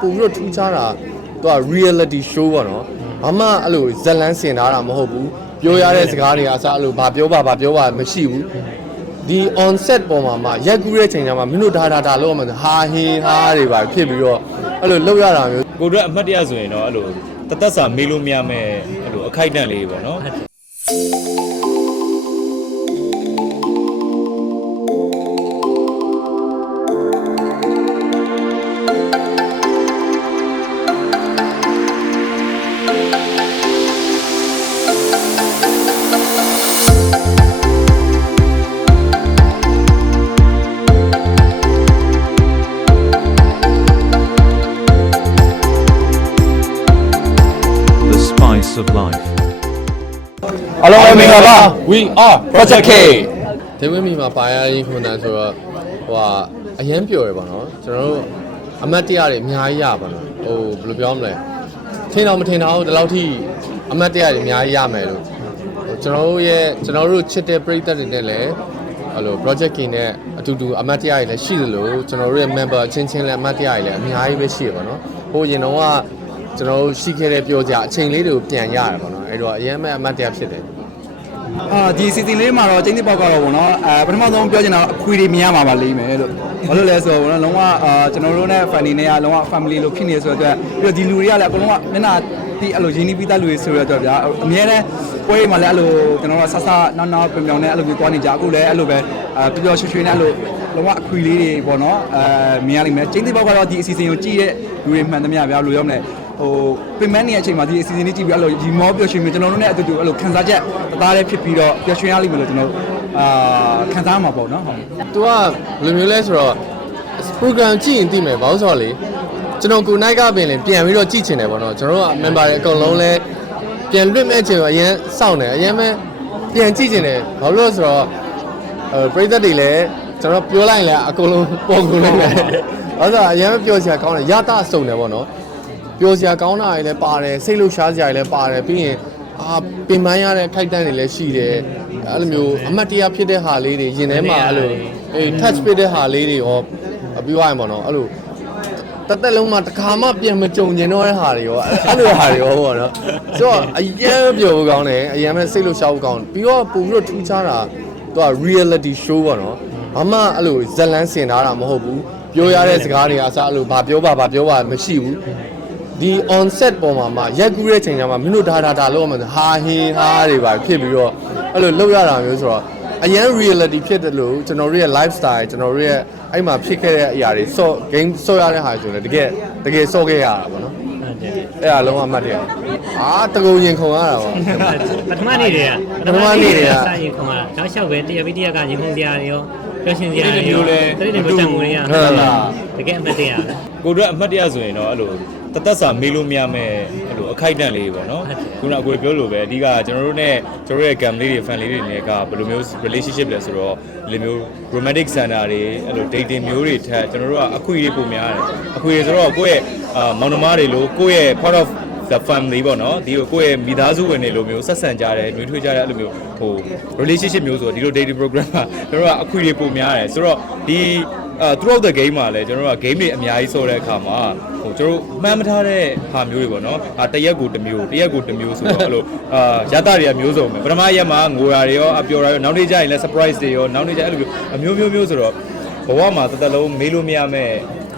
ပို့ပြီးတော့ထူးခြားတာသူက reality show ပေါ့နော်ဘာမှအဲ့လိုဇက်လန်းဆင်ထားတာမဟုတ်ဘူးပြောရတဲ့စကားတွေအစားအဲ့လိုဘာပြောပါဘာပြောပါမရှိဘူးဒီ on set ပေါ်မှာမှရက်ကူးတဲ့ချိန်ကျမှမင်းတို့ဒါဒါဒါလို့မှဟာဟင်းဟာတွေပါဖြစ်ပြီးတော့အဲ့လိုလောက်ရတာမျိုးကိုတို့အမှတ်တရဆိုရင်တော့အဲ့လိုတသက်စာမေးလို့မရမဲ့အဲ့လိုအခိုက်အတန့်လေးပေါ့နော် of life. အားလုံးပဲမင်္ဂလာပါ We are Project K ဒေဝင်းမီမှာပါရရင်ခုနကဆိုတော့ဟိုဟာအရန်ပျော်တယ်ပေါ့နော်ကျွန်တော်တို့အမတ်တရားတွေအများကြီးရပါတော့ဟိုဘယ်လိုပြောမလဲထင်တော့မထင်တော့ဘူးဒီလောက်ထိအမတ်တရားတွေအများကြီးရမယ်လို့ဟိုကျွန်တော်တို့ရဲ့ကျွန်တော်တို့ချစ်တဲ့ပရိသတ်တွေနဲ့လည်းအဲ့လို project ကင်းနဲ့အတူတူအမတ်တရားတွေလည်းရှိသလိုကျွန်တော်တို့ရဲ့ member အချင်းချင်းလည်းအမတ်တရားတွေလည်းအများကြီးပဲရှိရပါတော့ဟိုရင်တော့က ကျွန်တော်တို့ရှိခဲ့တဲ့ပြောကြအချိန်လေးတွေကိုပြန်ရတယ်ပေါ့နော်အဲ့တော့အရင်မဲ့အမတ်တရားဖြစ်တယ်အာဒီ season လေးမှာတော့ကျင်းတိပေါက်ကတော့ဗောနော်အဲပထမဆုံးပြောချင်တာအခွေတွေမြင်ရမှာပါလိမ့်မယ်လို့ဘာလို့လဲဆိုတော့ဗောနော်လုံးဝအာကျွန်တော်တို့နဲ့ family နဲ့ကလုံးဝ family လို့ဖြစ်နေဆိုတော့အတွက်ပြီးတော့ဒီလူတွေကလည်းအကုန်လုံးကမျက်နှာဒီအဲ့လိုရင်းနှီးပြီးသားလူတွေဆိုတော့ဗျာအများနဲ့ပွဲတွေမှာလည်းအဲ့လိုကျွန်တော်တို့ဆဆနောက်နောက်ပြောင်ပြောင်နဲ့အဲ့လိုမျိုးသွားနေကြအခုလည်းအဲ့လိုပဲအာပျော်ပျော်ရွှင်ရွှင်နဲ့အဲ့လိုလုံးဝအခွေလေးတွေဗောနော်အဲမြင်ရလိမ့်မယ်ကျင်းတိပေါက်ကတော့ဒီအစီအစဉ်ကိုကြည့်တဲ့လူတွေမှန်သမျှဗျာလို့ပြောမလဲ ဟိုပင်မနေတဲ့အချိန်မှာဒီအစီအစဉ်လေးကြည့်ပြီးအဲ့လိုရီမောပျော်ရွှင်ပြီးကျွန်တော်တို့နဲ့အတူတူအဲ့လိုခံစားချက်တသားလေးဖြစ်ပြီးတော့ပျော်ရွှင်ရလိမ့်မယ်လို့ကျွန်တော်အာခံစားမှာပေါ့နော်ဟုတ်။ तू ကဘယ်လိုမျိုးလဲဆိုတော့ program ကြည့်ရင်သိမယ်ဘာလို့ဆိုတော့လေကျွန်တော်ကိုနိုင်ကပင်လည်းပြန်ပြီးတော့ကြည့်ချင်တယ်ပေါ့နော်ကျွန်တော်တို့က member တွေအကုန်လုံးလည်းပြန်လွတ်မဲ့ချိန်အရင်စောင့်တယ်အရင်ပဲပြန်ကြည့်ချင်တယ်ဘာလို့လဲဆိုတော့အဲပရိသတ်တွေလည်းကျွန်တော်ပြောလိုက်ရင်လည်းအကုန်လုံးပေါ်ကုန်နေတယ်။ဘာလို့ဆိုတော့အရင်ပဲပြောစရာကောင်းတယ်ရတာစုံတယ်ပေါ့နော်။ ပြောစရာကောင်းတာတွေလည်းပါတယ်စိတ်လှုပ်ရှားစရာတွေလည်းပါတယ်ပြီးရင်အာပင်ပန်းရတဲ့ခိုက်တန့်တွေလည်းရှိတယ်အဲ့လိုမျိုးအမတ်တရားဖြစ်တဲ့ဟာလေးတွေရင်ထဲမှာအဲ့လိုအေး touch ဖြစ်တဲ့ဟာလေးတွေရောပြီးသွားရင်ပေါ့နော်အဲ့လိုတစ်သက်လုံးမှာတစ်ခါမှပြန်မကြုံကျင်တော့တဲ့ဟာတွေရောအဲ့လိုဟာတွေရောပေါ့နော်ဆိုတော့အရင်ပြောဖို့ကောင်းတယ်အရင်ပဲစိတ်လှုပ်ရှားဖို့ကောင်းတယ်ပြီးတော့ပို့ပြီးတော့ထူးခြားတာသူက reality show ပေါ့နော်ဘာမှအဲ့လိုဇက်လန်းဆင်ထားတာမဟုတ်ဘူးပြောရတဲ့စကားတွေအစားအဲ့လိုဘာပြောပါဘာပြောပါမရှိဘူး ဒီ on set ပေါ်မှာမှရက်ကူးတဲ့ချိန်ကျမှမင်းတို့ဒါဒါဒါလို့မှဟာဟင်းဟာတွေပါဖြစ်ပြီးတော့အဲ့လိုလောက်ရတာမျိုးဆိုတော့အရန် reality ဖြစ်တယ်လို့ကျွန်တော်တို့ရဲ့ lifestyle ကျွန်တော်တို့ရဲ့အဲ့မှာဖြစ်ခဲ့တဲ့အရာတွေဆော့ game ဆော့ရတဲ့ဟာဆိုလည်းတကယ်တကယ်ဆော့ခဲ့ရတာပေါ့နော်အဲ့ဒါလုံးဝအမှတ်တရအာတကုံရင်ခုံရတာပေါ့ပထမနေ့တွေကပထမနေ့တွေကစာရင်ခုံလာတော့လျှောက်ပဲတရားပြီးတရားကရင်ခုံစရာတွေရောပြောရှင်စရာဒီတွေလိုရောလဲတိတ်နေမတန်ငွေတွေကဟုတ်လားတ ကယ်အမတ်တရားပဲကိုတို့အမှတ်တရဆိုရင်တော့အဲ့လိုတသက်စာမေးလို့မရမဲ့အဲ့လိုအခိုက်အတန့်လေးပေါ့နော်ခုနကကိုပြောလို့ပဲအဓိကကျွန်တော်တို့ ਨੇ ကျွန်တော်တို့ရဲ့ gam လေးတွေ fan လေးတွေနဲ့ကဘယ်လိုမျိုး relationship လဲဆိုတော့ဒီလိုမျိုး romantic center တွေအဲ့လို dating မျိုးတွေထက်ကျွန်တော်တို့ကအခွေလေးပုံများတယ်အခွေဆိုတော့ကိုယ့်ရဲ့အာမောင်နှမတွေလို့ကိုယ့်ရဲ့ part of the family ပေါ့နော်ဒီကိုကိုယ့်ရဲ့မိသားစုဝင်တွေလိုမျိုးဆက်ဆံကြတယ်တွင်ထွေးကြတယ်အဲ့လိုမျိုးဟို relationship မျိုးဆိုတော့ဒီလို dating program မှာကျွန်တော်တို့ကအခွေတွေပုံများတယ်ဆိုတော့ဒီ အာ throughout the game မှာလည်းကျွန်တော်တို့က game တွေအများကြီးဆော့တဲ့အခါမှာဟိုကျွန်တော်တို့မှန်းမထားတဲ့ဟာမျိုးတွေပေါ့နော်အာတစ်ရက်ကိုတစ်မျိုးတစ်ရက်ကိုတစ်မျိုးဆိုတော့အဲ့လိုအာရတတွေကမျိုးစုံပဲပထမရက်မှာငိုရာတွေရောအပျော်ရာတွေရောနောက်နေ့ကျရင်လည်း surprise တွေရောနောက်နေ့ကျအဲ့လိုမျိုးအမျိုးမျိုးမျိုးဆိုတော့ဘဝမှာတစ်သက်လုံးမေးလို့မရမဲ့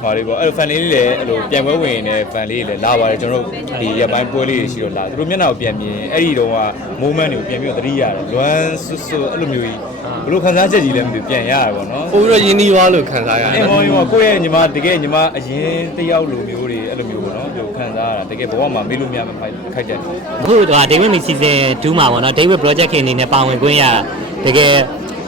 ဟာတွေပေါ့အဲ့လို fan လေးတွေလည်းအဲ့လိုပြန်ပွဲဝင်နေတဲ့ fan လေးတွေလည်းလာပါတယ်ကျွန်တော်တို့ဒီရက်ပိုင်းပွဲလေးတွေရှိတော့လာသူတို့မျက်နှာကိုပြန်မြင်အဲ့ဒီတော့က moment တွေကိုပြန်ပြီးတော့သတိရတယ်လွမ်းဆွဆွအဲ့လိုမျိုးကြီးဘလို့ခံစားချက်ကြီးလည်းမသိဘူးပြန်ရတယ်ပေါ့နော်ပို့ပြီးတော့ရင်းနှီးသွားလို့ခံစားရတအဲယ်ဟောရောကိုယ့်ရဲ့ညီမတကယ်ညီမအရင်တယောက်လိုမျိုးတွေအဲ့လိုမျိုးပေါ့နော်ပြောခံစားရတာတကယ်ဘဝမှာမေးလို့မရမှာခိုက်တယ်အခုက David Mix season 2မှာပေါ့နော် David project ခင်အနေနဲ့ပါဝင်ခွင့်ရတာတကယ်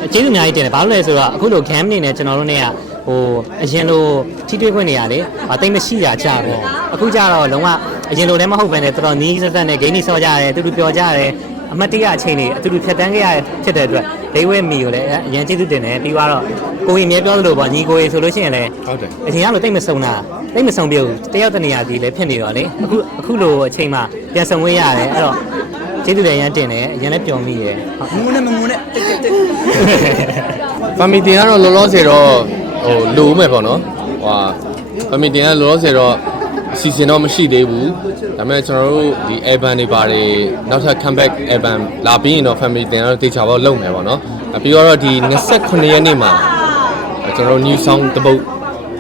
အကျေးဇူးအများကြီးတင်တယ်ဘာလို့လဲဆိုတော့အခုလို game အနေနဲ့ကျွန်တော်တို့ ਨੇ က ဟိုအရင်လိုထိတွေ့ခွင့်နေရလေအသိမရှိတာကြတော့အခုကြတော့လုံးဝအရင်လိုလည်းမဟုတ်ပဲねတော်တော်နီးစက်စက်နဲ့ game တွေဆော့ကြရတယ်တူတူပြောကြရတယ်အမတ်တရအချိန်တွေအတူတူဖြတ်တန်းခဲ့ရဖြစ်တဲ့အတွက်ဒိဝဲမီကိုလည်းအရင်ကျေးဇူးတင်တယ်ပြီးတော့ကိုရင်မြဲပြောသလိုပေါ့ညီကိုရင်ဆိုလို့ရှိရင်လည်းဟုတ်တယ်အရင်ကလိုတိတ်မဆုံတာတိတ်မဆုံပြဘူးတယောက်တနေရာစီလည်းဖြစ်နေတော့လေအခုအခုလိုအချိန်မှပြန်ဆုံခွင့်ရတယ်အဲ့တော့ကျေးဇူးလည်းရမ်းတင်တယ်အရင်လည်းပျော်မိရယ်ဟုတ်ငုံနဲ့မငုံနဲ့တက်တက်တက်ဖမီတင်ကတော့လောလောဆယ်တော့ ဟိုလိုဦးမယ်ပေါ့နော်ဟိုဖမီတင်ကလောလောဆယ်တော့အစီအစဉ်တော့မရှိသေးဘူးဒါပေမဲ့ကျွန်တော်တို့ဒီ album တွေပါတယ်နောက်ထပ် comeback album လာပြီးရင်တော့ family တင်တော့တေချာပေါ့လုပ်မယ်ပေါ့နော်အပြီးတော့ဒီ29ရက်နေ့မှာကျွန်တော်တို့ new song တစ်ပုတ်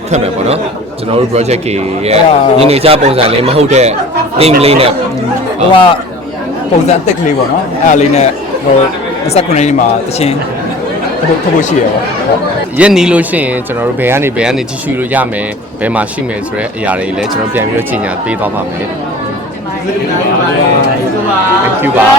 ထွက်မယ်ပေါ့နော်ကျွန်တော်တို့ project ကြီးရဲ့ညီနေကြပုံစံလေးမဟုတ်တဲ့ game လေးနဲ့ဟိုကပုံစံအသက်ကလေးပေါ့နော်အဲ့ဒါလေးနဲ့ဟို29ရက်နေ့မှာတချင်း ထုတ်ဖို့ထုတ်ဖို့ရှိရပါဟုတ်ရက်နီးလို့ရှိရင်ကျွန်တော်တို့ဘယ်ကနေဘယ်ကနေကြည့်ရှုလို့ရမယ်ဘယ်မှာရှိမယ်ဆိုတဲ့အရာတွေလည်းကျွန်တော်ပြန်ပြီးတော့ကြီးညာပေးသွားပါမယ် Thank you ပါ